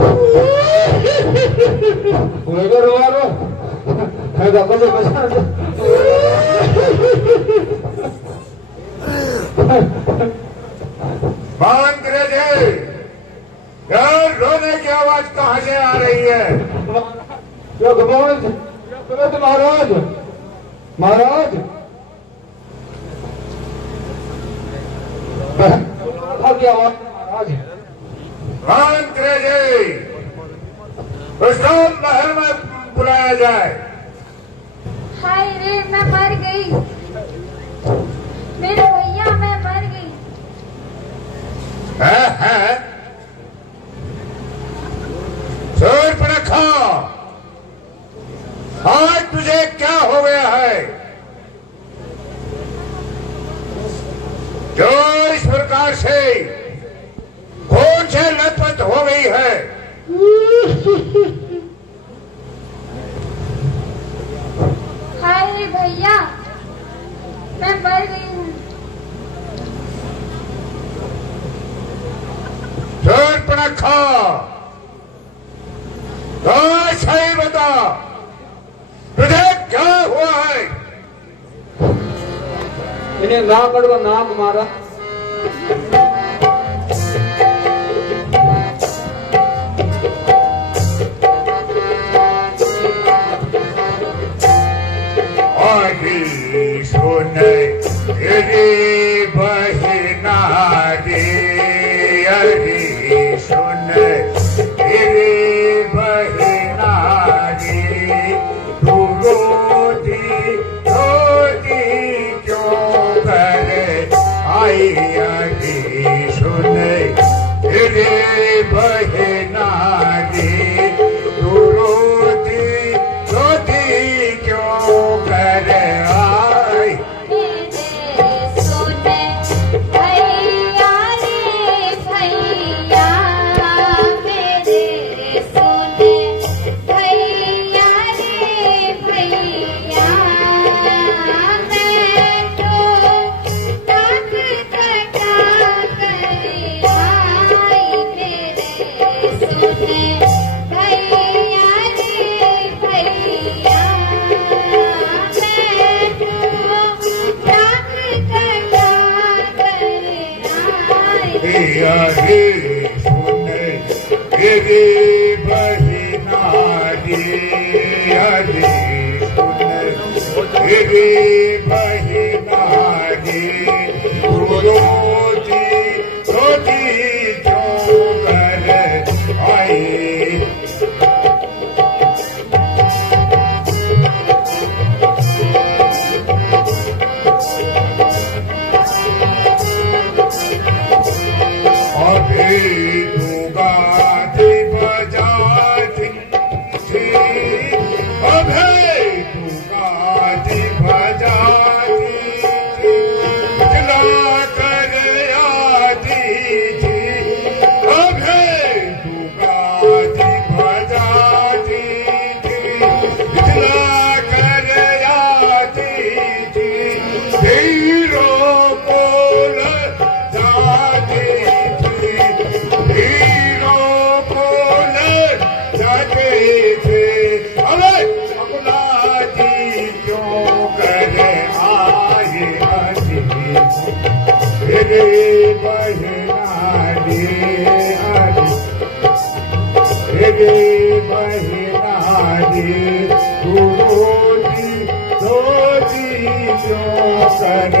Udah luar lo, kagak pasang. बंद करे थे यार, रोने की आवाज कहां से आ रही है? महाराज महाराज महाराज बंद करे थे, उसको महल में बुलाया जाए। हाय रे, मैं मर गई। मेरे भैया, मैं मर गई। है जोर पर रखा, आज तुझे क्या हो गया है जो इस प्रकार से कौन से लथपथ हो गई है? हाय रे भैया, मैं मर गई हूँ। जोर पर रखा, तो सही बता, तुझे क्या हुआ है? इन्हें ना कड़वा नाक मारा। आगे सुन तेरी बहिना रे, अरे सुन तेरी बहिना रे, तू रोती रोती क्यों कर आई? अरे सुन तेरी बहिना रे, तू रोती रोती क्यों कर आई? मेरे सोने भैया रे भैया, मेरे सोने भैया रे भैया, मैं तो नाक कटा कर आई। मेरे सोने भैया रे भैया, मैं तो नाक कटा कर आई। आगे सुन तेरी बहिना रे, अरे सुन तेरी बहिना रे, तू रोती रोती क्यों कर आई? अभी दूंगा थी बजाती थी, अभी दूंगा थी बजाती थी, दिला कर आती थी, अभी दूंगा थी बजाती थी, दिला कर आती थी, हीरो को जाती थी, हीरो को जाते थे। अरे अपना जी क्यों कर आए? हसी तेरे बहिना रे, अरे तेरे बहिना रे, तू रोती रोती क्यों कर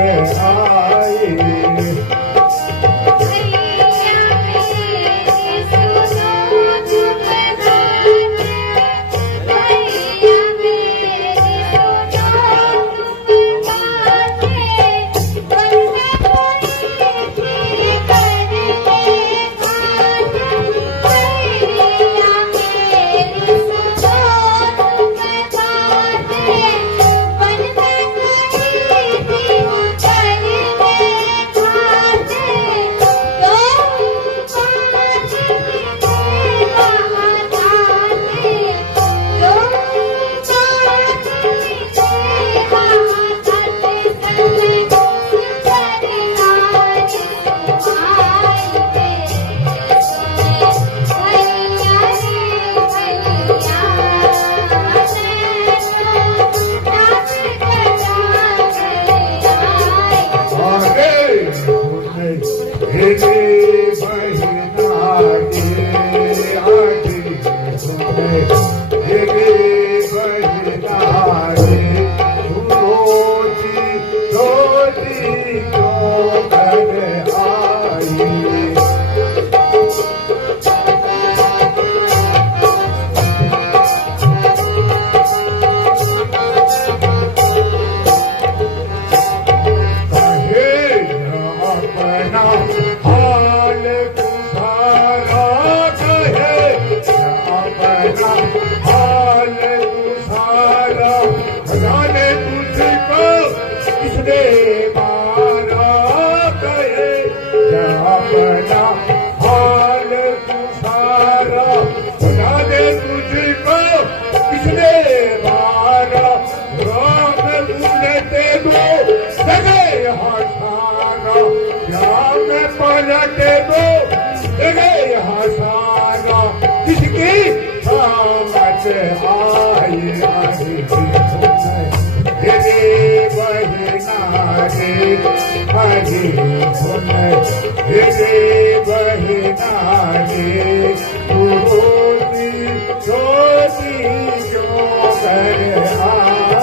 आए? भैया मेरे सुनो तुम बात, भैया मेरे सुनो तुम बात, वरना कोई फिर करने हाथ। भैया मेरे सुनो तुम बात, वरना कोई फिर मत आई आई रे बहना रे हरी धुन रे बहना रे तू रोती रोती जो कर आए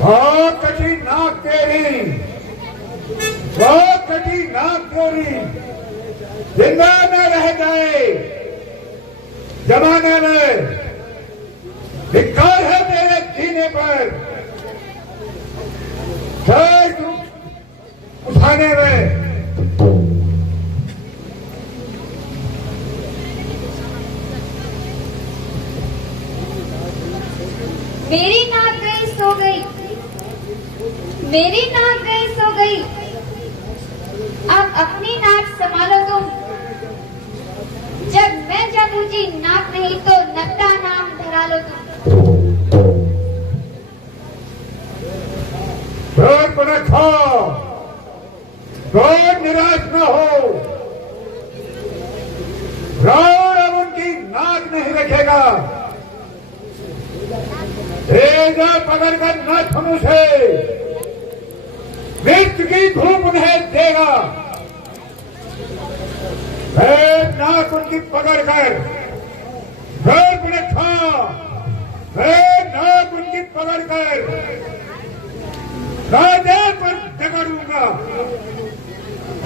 बहुत कठी नाक तेरी जिंदा न रह जाए जमाने में धिक्कार है तेरे जीने पर उठाने में मेरी नाक गई सो गई, मेरी नाक गई सो गई, अब अपनी नाक संभालो तुम। जब मैं बुझी नाक नहीं तो नट्टा नाम धरा लो तुम। कोई निराश न हो, रावण अब उनकी नाक नहीं रखेगा। तेजा पकड़कर नाथनों से मृत्यु की धूप उन्हें देगा। नाक उनकी पकड़कर नाक उनकी पकड़कर राजा पर जगड़ूंगा।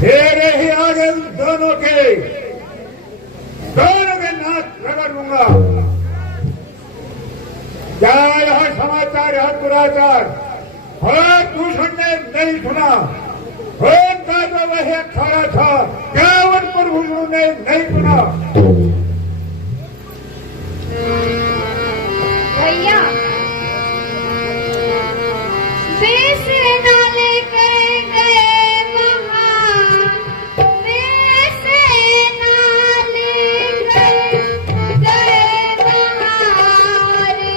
तेरे ही आगे उन दोनों के नाक रगड़ूंगा। क्या यह समाचार यह दुराचार और दूषण ने नहीं सुना? उनका जो वही अखाड़ा था क्या उन पुरुषों ने नहीं सुना? भैया बेस नाले गए वहाँ, बेस नाले गए वहाँ रे,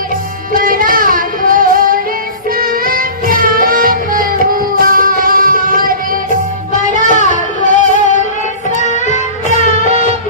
बड़ा घोर संग्राम हुआ रे, बड़ा घोर संग्राम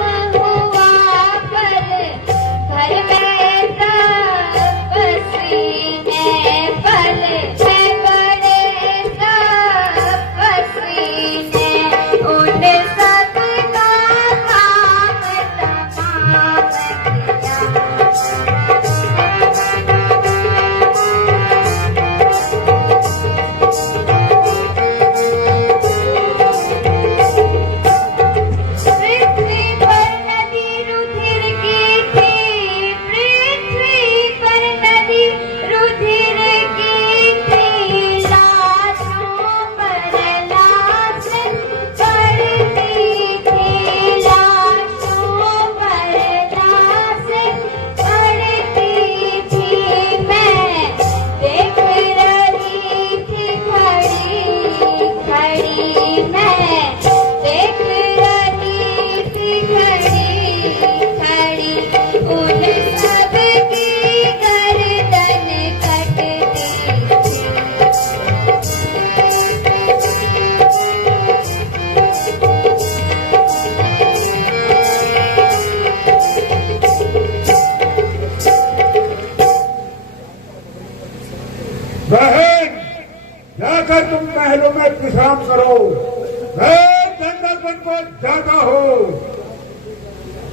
मैं जंगल बन को जाता हूँ,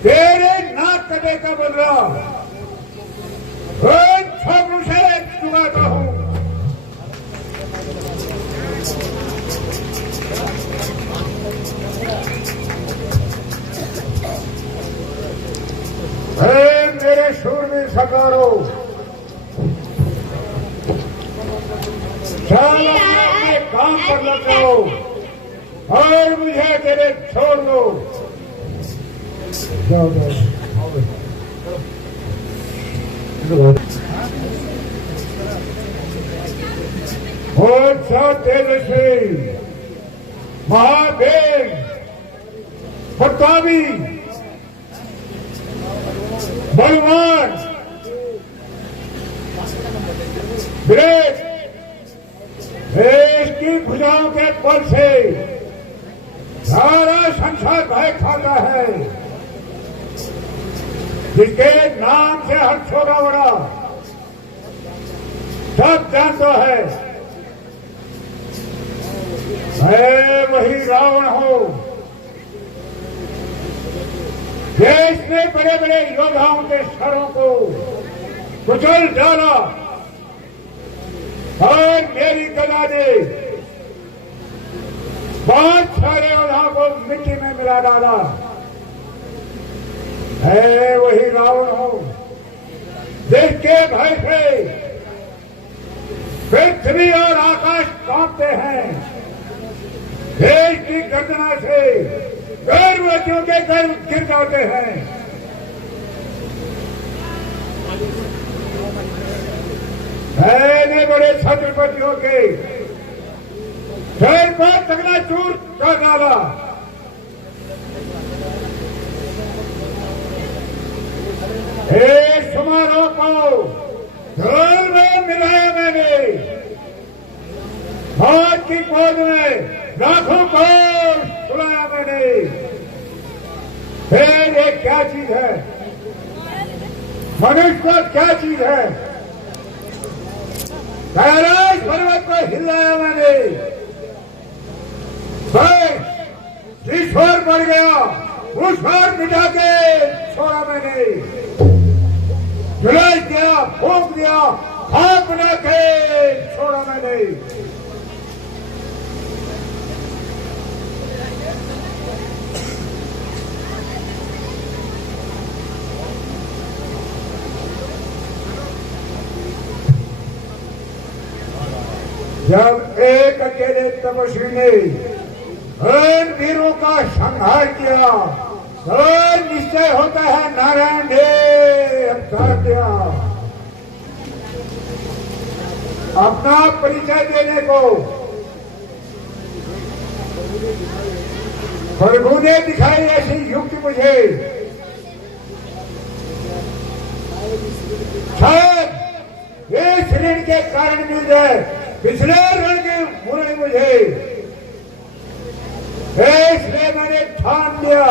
तेरे नाक कटे का बदला छापू से चुकाता हूँ। मेरे शूरवीर सरदारों, अपने काम पर लग जाओ और मुझे तेरे छोड़ दो। जाओ तेजस्वी, महादेव, प्रतापी, बलवान, ब्रेक, देश की भुजाओं के बल से सारा संसार भय खाता है, जिसके नाम से हर छोटा बड़ा सब जानता है। मैं वही रावण हूं, देश में बड़े बड़े योद्धाओं के सरों को कुचल डाला और मेरी गदा ने बहुत सारे योद्धाओं को मिट्टी में मिला डाला। मैं वही रावण हूं, देश के भय से पृथ्वी और आकाश कांपते हैं, देश की गर्जना से गर्भवतियों के गर्भ गिर जाते हैं। मैंने बड़े छत्रपतियों के शहर पर चकनाचूर कर डाला। इस समारोह को ढोल में मिलाया मैंने, मौत की गोद में लाखों को सुलाया मैंने। फिर ये क्या चीज है, मनुष्य क्या चीज है? कैलाश पर्वत को हिलाया मैंने, जिस ओर बढ़ गया उस ओर मिटा के छोड़ा मैंने, झुलस दिया, फूंक दिया, खाक बना के छोड़ा मैंने। जब एक अकेले तपस्वी ने उन वीरों का संहार किया तो निश्चय होता है नारायण ने अवतार दिया। अपना परिचय देने को प्रभु ने दिखाई ऐसी युक्ति मुझे, शायद इस ऋण के कारण मिल जाए, पिछले ऋण की मुरली मुझे, इसलिए मैंने ठान लिया,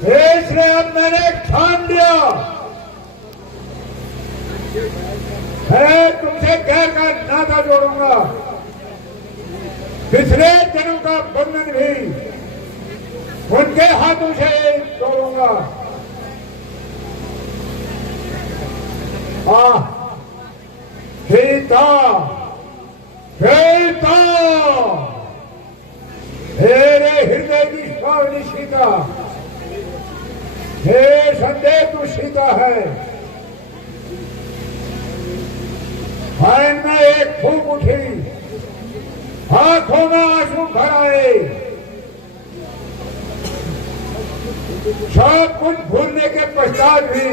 इसलिए अब मैंने ठान लिया मैं तुमसे गैर का नाता जोड़ूंगा, पिछले जन्म का बंधन भी उनके हाथों से तोड़ूंगा। सीता, सीता, मेरे हृदय की स्वावनी सीता, हे संदेह तू सीता है। मन में एक फूंक उठी, आंखों में आंसू भर आए, सब कुछ भूलने के पश्चात भी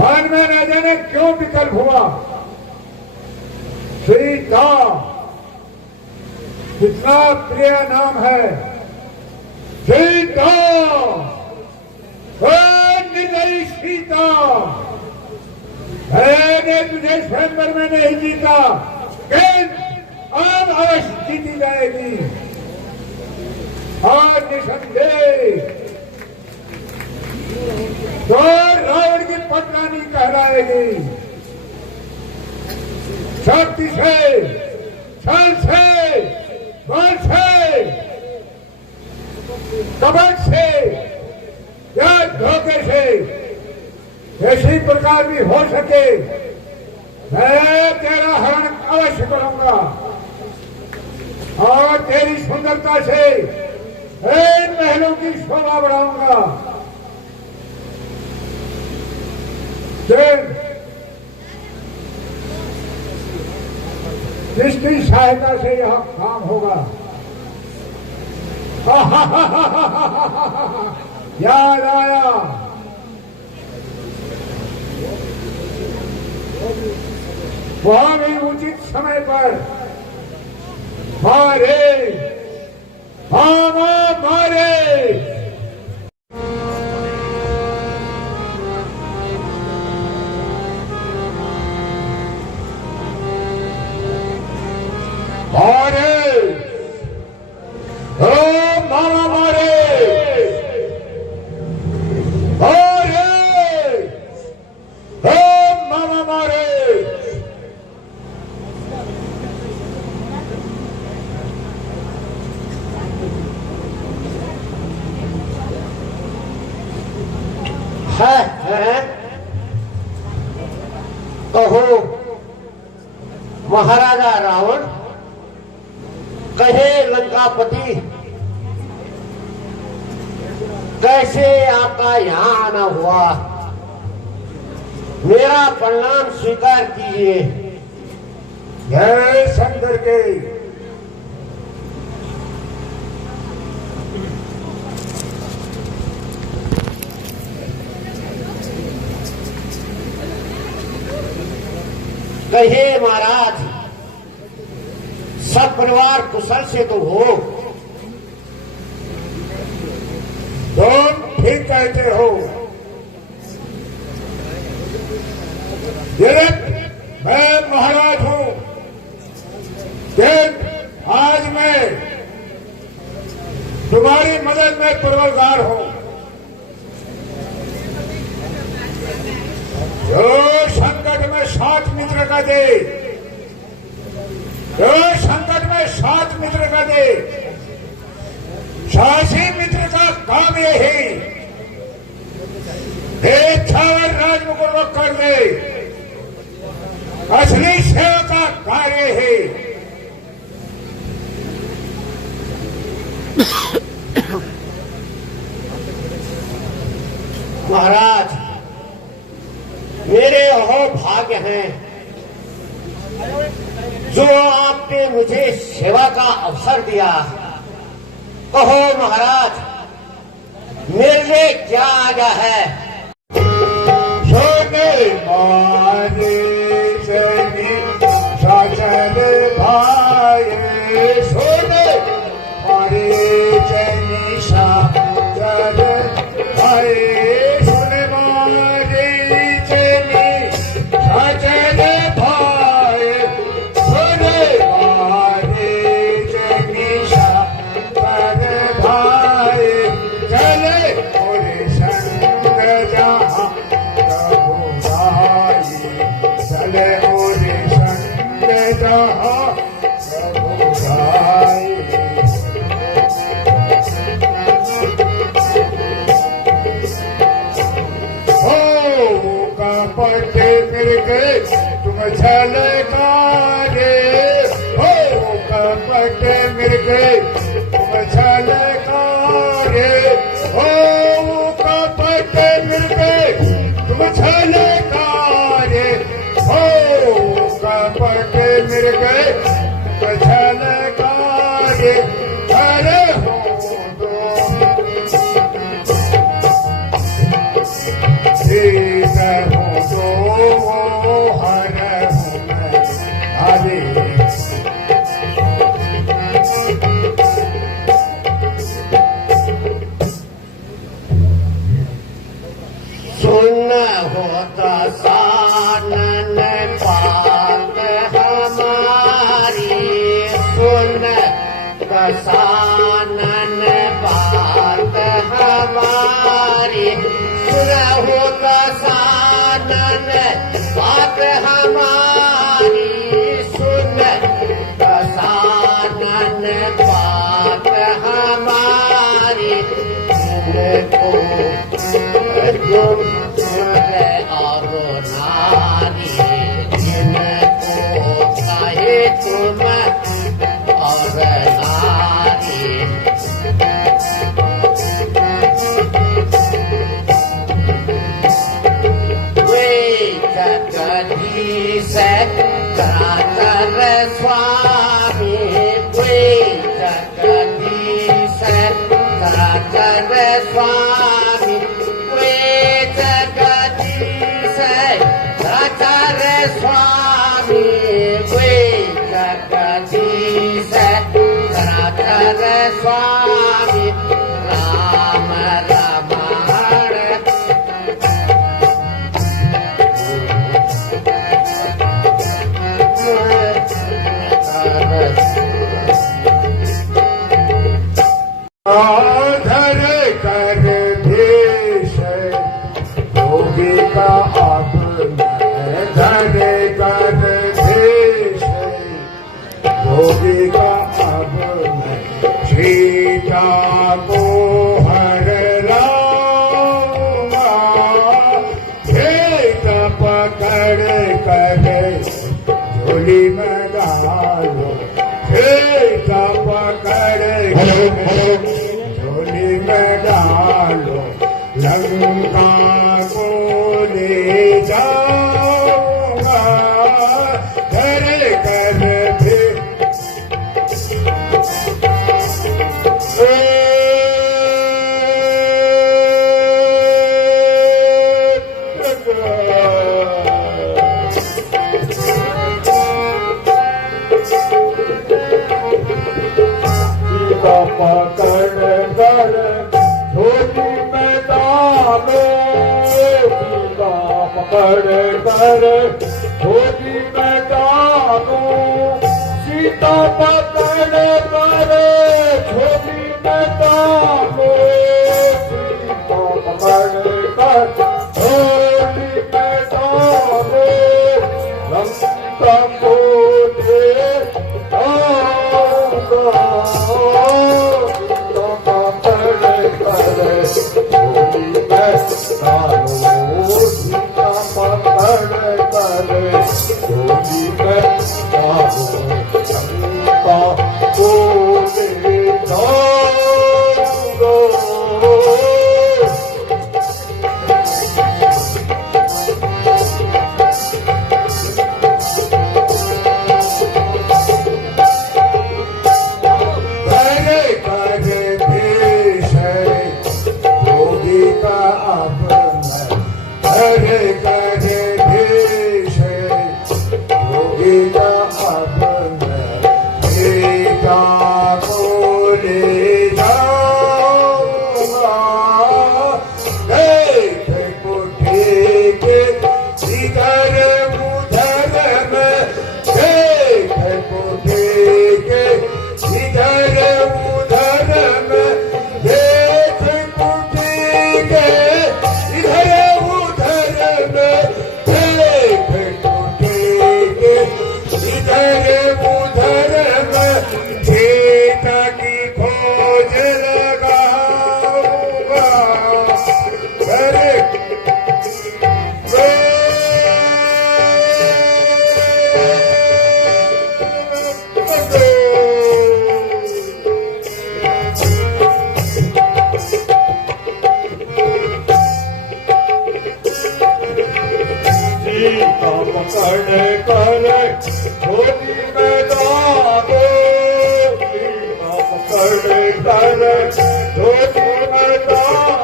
मन में न जाने क्यों विकल्प हुआ। सीता कितना प्रिय नाम है, सीता, निर्दयी सीता, मैंने तुझे स्वयंवर में नहीं जीता, अब अवश्य जीती जाएगी। और निसंदेह तो रावण की पटरानी कहलाएगी। शक्ति से, छल से, बल से, कपट से या धोखे से किसी प्रकार भी हो सके मैं तेरा हरण अवश्य करूंगा और तेरी सुंदरता से इन महलों की शोभा बढ़ाऊंगा। जिसकी सहायता से यह काम होगा याद आया वहां भी उचित समय पर मारे मारे मामा मारे मामा मारे है कहो महाराजा रावण कहे लंकापति कैसे आपका यहां आना हुआ मेरा प्रणाम स्वीकार कीजिए। जय शंकर के कहे महाराज सब परिवार कुशल से तो हो। तुम ठीक कहते हो। मैं महाराज हूं देख आज मैं तुम्हारी मदद में परवरगार हूं। जो संकट में साथ मित्र का दे, जो संकट में साथ मित्र का दे, साहसी मित्र का काम यही छावर राजमुकुट कर दे, असली सेवा का कार्य है। महाराज मेरे अहो भाग्य हैं जो आपने मुझे सेवा का अवसर दिया। कहो महाराज मेरे लिए क्या आज्ञा है। सोने मारे सनी साचर भाई, सोने मारे सनी साचर भाई, सोने मारे सनी साचर भाई, सोने मारे सनी साचर भाई, चले मोरे संग जहां चले मोरे संग जहां प्रभु भाई। हो कपट फिर गए तुम छलकारे, हो कपट मिल गए तुम छलकारे, हो कपट मिल गए तुम छलकारे, हो कपट मिल गए तुम छलकारे। अरे हो ठीक हो तो हर हरे सुन होता सानन बात हमारी, सुन सानन बात हमारी, सुन होता सानन बात हमारी, और नारी जिनको चाहे तुम और नारी वे जगदीश कराकर स्वामी वे जगदीश कराकर स्वामी वे जगदीश कराकर स्वामी वे जगदीश कराकर स्वामी राम रमण आधर कर देश योगी का अब धर कर देश योगी का अब सीता को हर लाऊंगा खेत पकड़ कर झोली में डालो खेत पकड़ झोली में डालो लंका को ले जाऊंगा कर कर फिर पकड़ कर छोटी में डालो सीता पकड़ कर छोटी में डालो सीता पकड़ कर छोटी में डालो सीता पकड़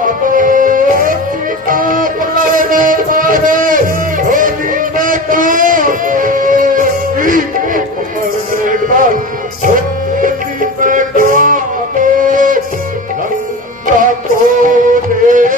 कर छोटी में डालो लंका को दे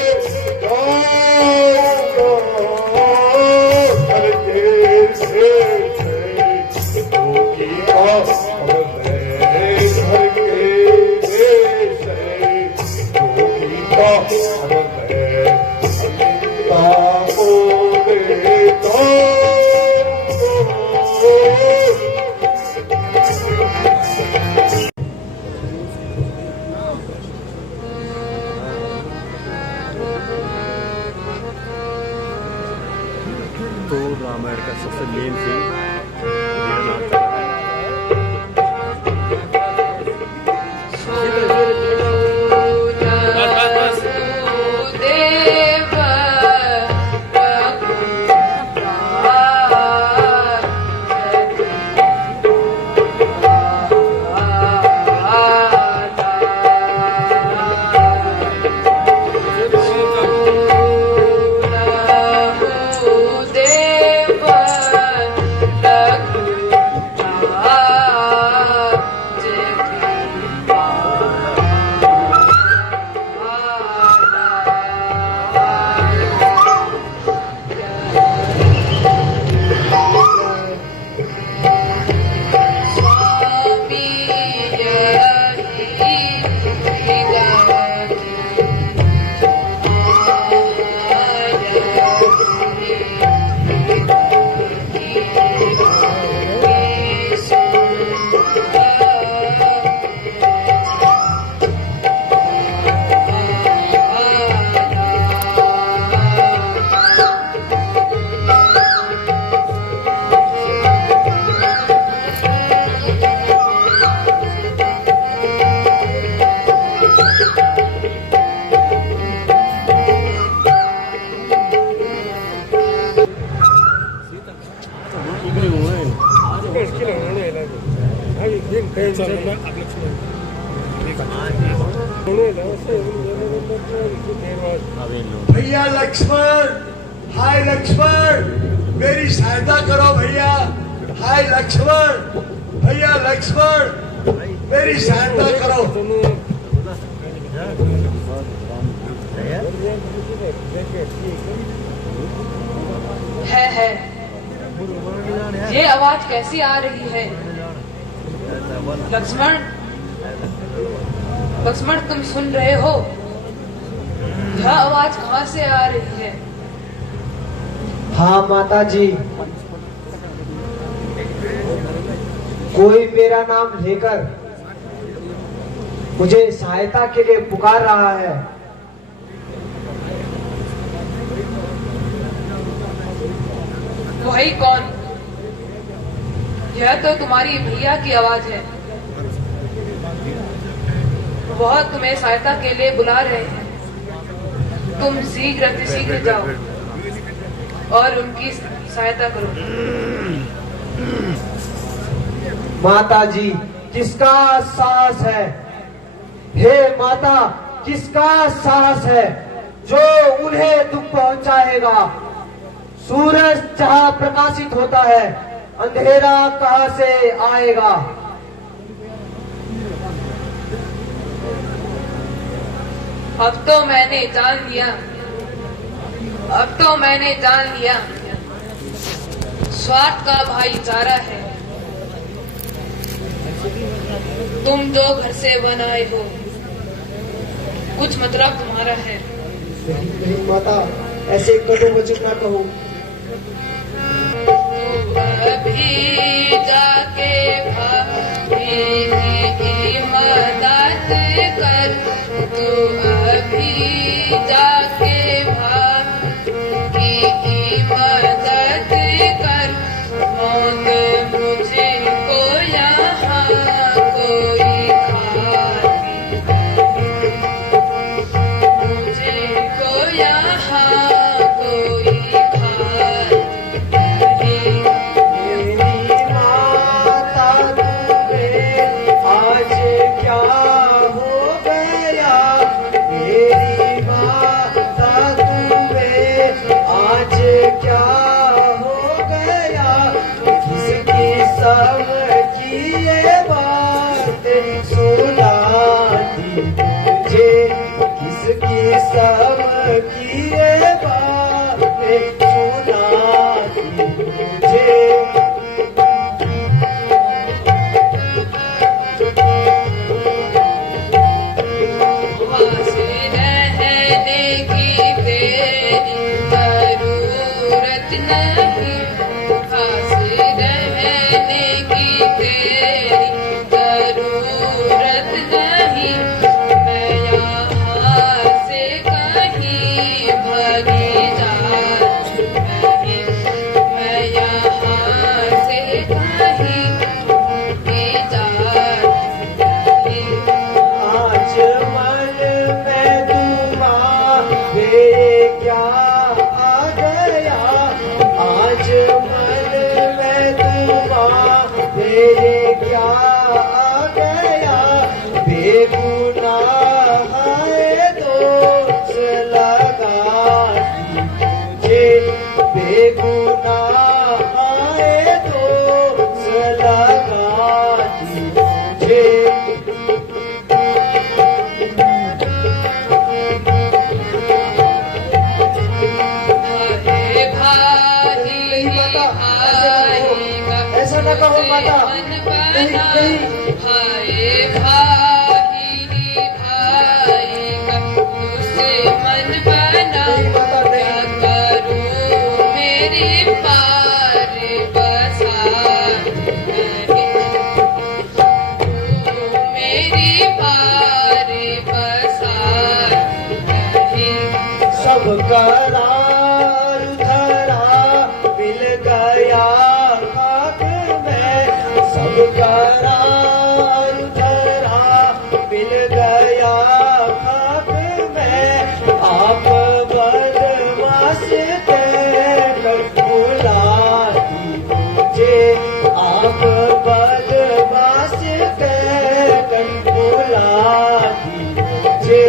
से मेन सीन मेरा नाम चल रहा है। बस भैया लक्ष्मण, हाय लक्ष्मण, मेरी सहायता करो भैया। हाय लक्ष्मण, भैया लक्ष्मण, मेरी सहायता करो। है ये आवाज कैसी आ रही है? लक्ष्मण, लक्ष्मण तुम सुन रहे हो? यह आवाज कहाँ से आ रही है? हाँ माता जी, कोई मेरा नाम लेकर मुझे सहायता के लिए पुकार रहा है। वही कौन? यह तो तुम्हारी भैया की आवाज है। वह तुम्हें सहायता के लिए बुला रहे हैं। तुम शीघ्र जाओ और उनकी सहायता करो। माता जी, किसका साहस है? हे माता, किसका साहस है जो उन्हें दुख पहुंचाएगा? सूरज जहां प्रकाशित होता है, अंधेरा कहां से आएगा? अब तो मैंने जान लिया स्वार्थ का भाईचारा है। तुम जो घर से बनाए हो, कुछ मतलब तुम्हारा है। नहीं माता, ऐसे कदों वचन ना कहो। अभी जाके भाभी की मदद कर, तू अभी जाके भाभी की मदद कर। मौत मुझको यहाँ कोई खाती, मुझको यहाँ कोई खाती। करार धरा मिल गया खाक में, सब करार धरा मिल गया खाक में। आप बदमाश कहकर बुलाती मुझे, आप बदमाश कहकर बुलाती मुझे।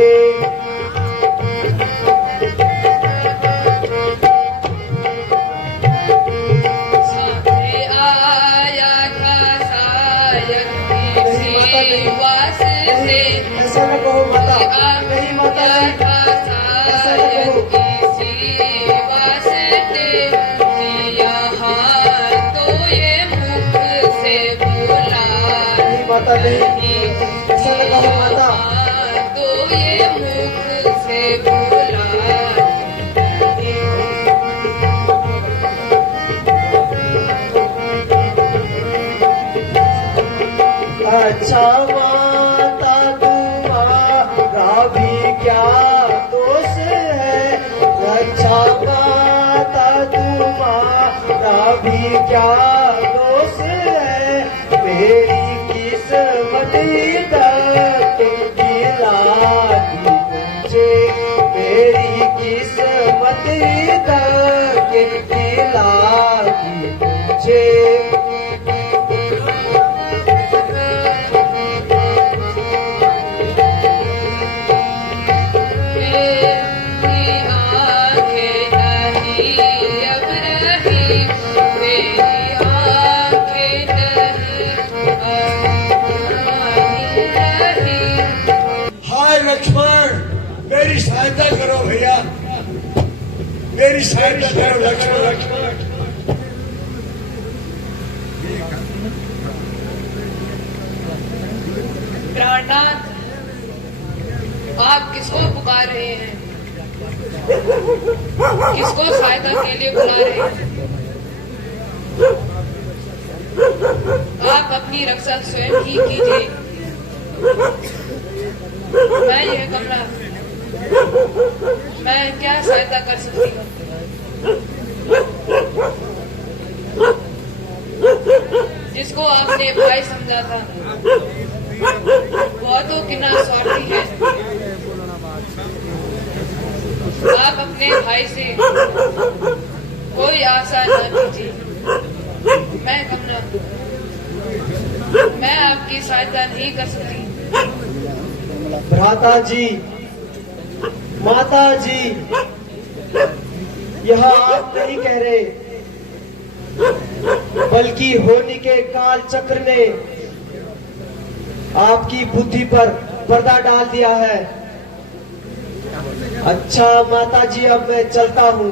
सामने आया था सायक किसी वास्ते, ऐसा न कहो माता, नहीं माता आया नहीं। था सायक किसी वास्ते, किया हार तो ये मुख से बोला नहीं माता नहीं, ऐसा न कहो माता। हार तो ये मुख से बोला। अच्छा माता तुम्हारा भी क्या दोष है, अच्छा माता तुम्हारा भी क्या दोष है। मेरी किस्मत तक गिलाती मुझे, मेरी किस्मत तक गिलाती मुझे। मेरी आँखें नहीं अब रही, मेरी आँखें नहीं अब रही। हाय लक्ष्मण, मेरी सहायता करो भैया, मेरी सहायता करो लक्ष्मण। लक्ष्मण प्राणनाथ, आप किसको पुकार रहे हैं? किसको सहायता के लिए बुला रहे हैं? आप अपनी रक्षा स्वयं ही कीजिए। मैं यह कमला, मैं क्या सहायता कर सकती हूँ? जिसको आपने भाई समझा था वह तो कितना स्वार्थी है। आप अपने भाई से कोई आशा न कीजिए। मैं कमला, मैं आपकी सहायता नहीं कर सकती। भ्राता जी, माता जी, यह आप नहीं कह रहे, बल्कि होनी के काल चक्र ने आपकी बुद्धि पर पर्दा डाल दिया है। अच्छा माता जी, अब मैं चलता हूँ।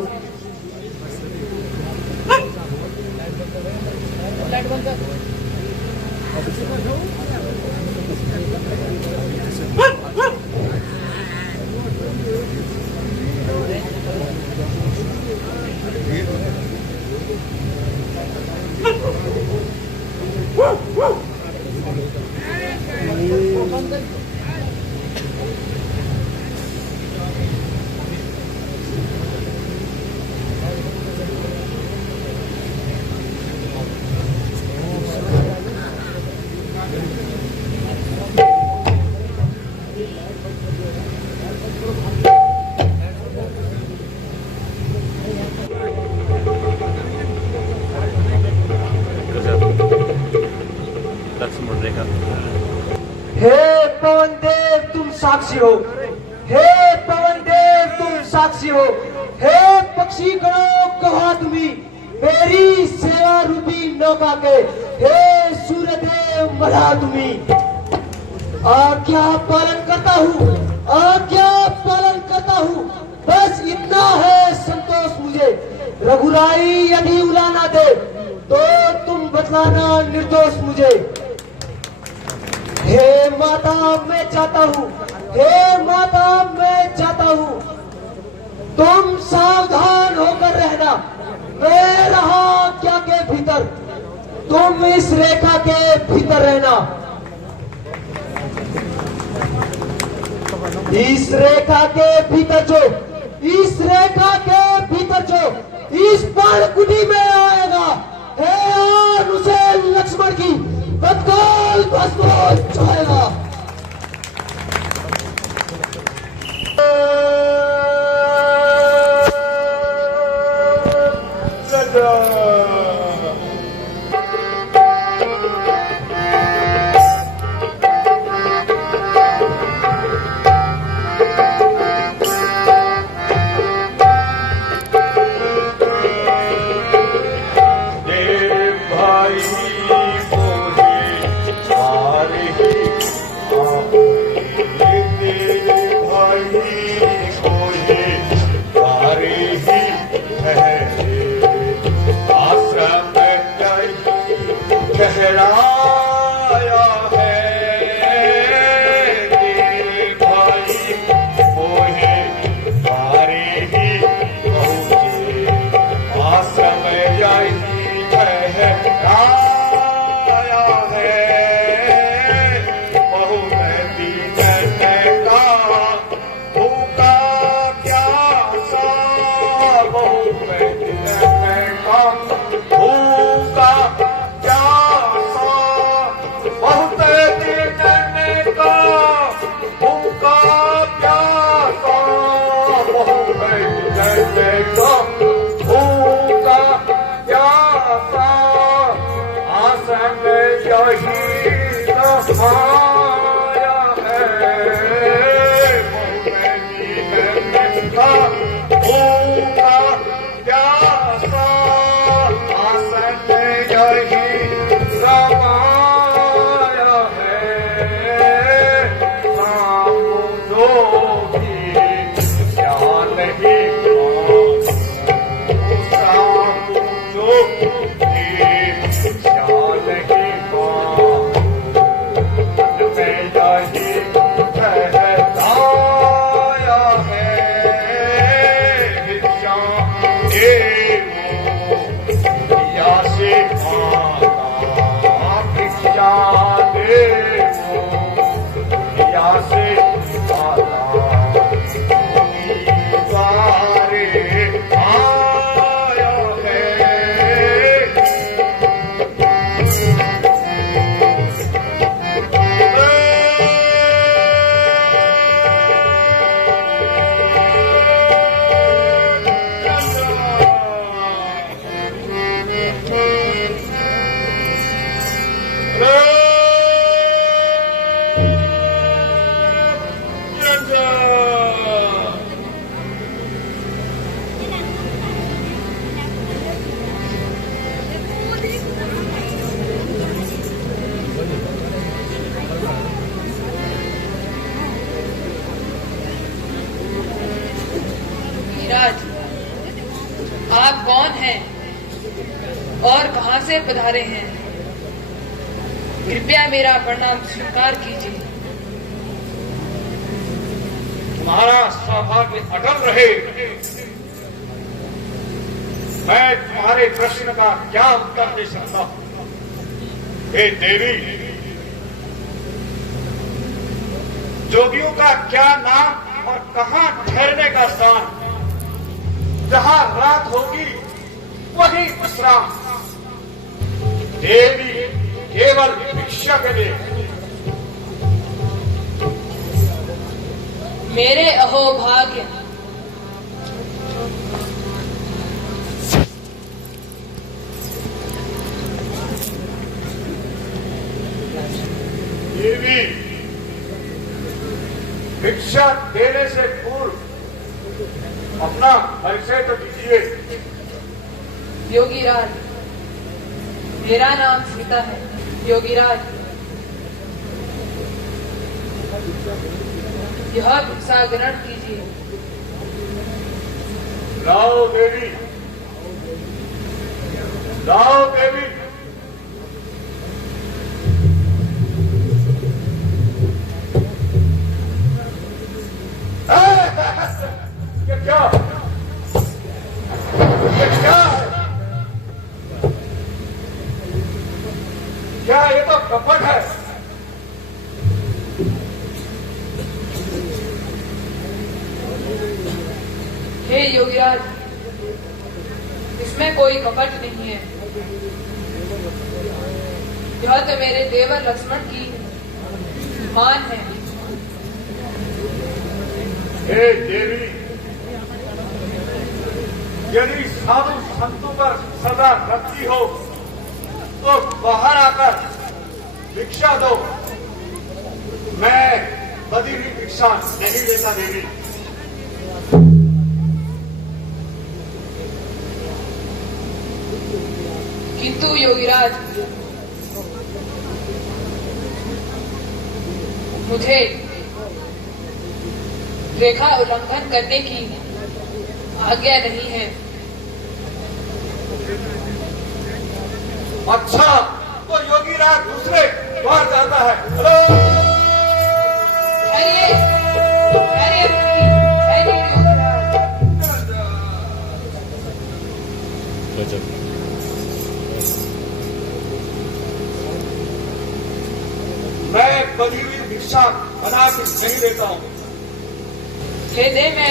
लक्ष्मण रेखा। हे पवन देव तुम साक्षी हो, हे पवन देव तुम साक्षी हो, हे पक्षी गणों कहा तुम्ही मेरी सेवा रूपी नौका के, हे सूर्य देव मरा तुम्ही। आज्ञा पालन करता हूँ, आज्ञा पालन करता हूँ, बस इतना है संतोष मुझे। रघुराई यदि उलाना दे तो तुम बतलाना निर्दोष मुझे। हे माता मैं चाहता हूँ, हे माता मैं चाहता हूँ, तुम सावधान होकर रहना। मैं रहा क्या के भीतर, तुम इस रेखा के भीतर रहना। इस रेखा के भीतर जो इस रेखा के भीतर जो इस पर्णकुटी में आएगा हे और उसे लक्ष्मण की तत्काल भस्म हो जाएगा। आप कौन हैं और कहां से पधारे हैं? कृपया मेरा प्रणाम स्वीकार कीजिए। तुम्हारा सौभाग्य अटल रहे। मैं तुम्हारे प्रश्न का क्या उत्तर दे सकता हूं? हे देवी, जोगियों का क्या नाम और कहां ठहरने का स्थान? जहां रात होगी वहीं विश्राम। देवी केवल भिक्षा के लिए। मेरे अहोभाग्य, देवी, भिक्षा देने से पूर्व अपना परिचय तो दीजिए। योगीराज, मेरा नाम सीता है। योगीराज, यह भिक्षा ग्रहण कीजिए। लाओ देवी, लाओ देवी। ये क्या? ये क्या है? क्या ये तो कपट है। नहीं योगीराज, इसमें कोई कपट नहीं है। यह तो मेरे देवर लक्ष्मण की मान है। हे देवी, यदि साधु संतों पर सदा रखती हो तो बाहर आकर भिक्षा दो। मैं बदी हुई भिक्षा नहीं देता देवी। किंतु योगीराज, मुझे रेखा उल्लंघन करने की आज्ञा नहीं है। अच्छा, तो योगीराज दूसरे द्वार जाता है। ठहरिए, ठहरिए, ठहरिए योगीराज। मैं बदी हुई भिक्षा बना के नहीं देता हूँ। ले दे, मैं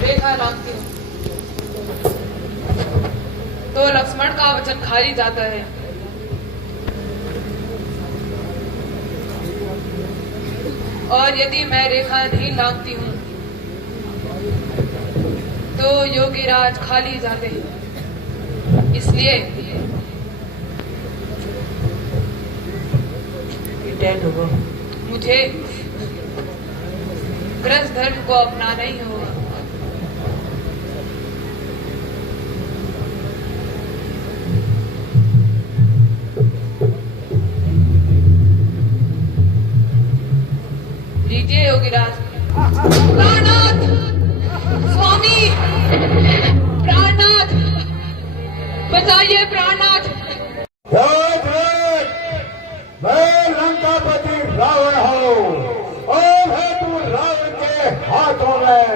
रेखा लांघती हूँ तो लक्ष्मण का वचन खाली जाता है। और यदि मैं रेखा नहीं लांघती हूँ तो योगीराज खाली जाते हैं। इसलिए मुझे गृहस्थ धर्म को अपनाना ही होगा। लीजिए योगीराज। प्राणनाथ, स्वामी, प्राणनाथ, बचाइए प्राणनाथ। मैं लंकापति रावण हूँ और है तू रावण के हाथों में।